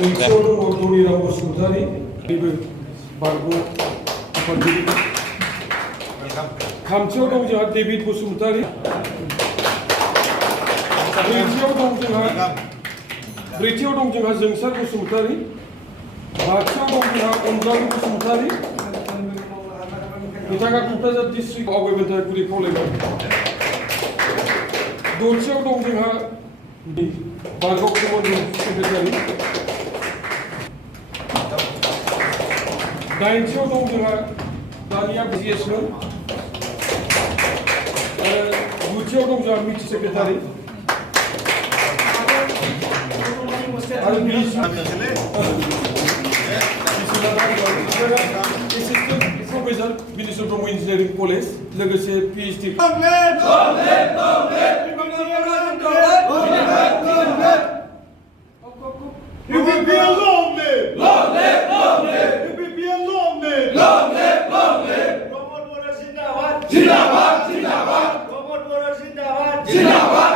नैथियाव दङ धनिराम बसुमतारी बेबो बारग' आफादगिरि। थामथियाव दं जोंहा डेभिड बसुमतारी। ब्रैथियाव दं जोंहा जोंसार बसुमतारी। बाथियाव दं जोंहा अनजालु बसुमतारी, बिथाङा क'क्राझार डिस्ट्रिक्ट आवगायबोथायगुरि खावलायबाय। दथियाव दं जोंहा बारगाव कमल सेक्रेटारि। दाइनथियाव दं जोंहा दानिया बिजिएसमोन आरो गुथियाव दं जोंहा मिथि सेक्रेटारि आरो एसिस्टेन्ट प्रफेसर बिनेश्वर ब्रह्म इन्जिनियारिं कलेज लोगोसे पिएइचडि। जिंदाबाद जिंदाबाद जिंदाबाद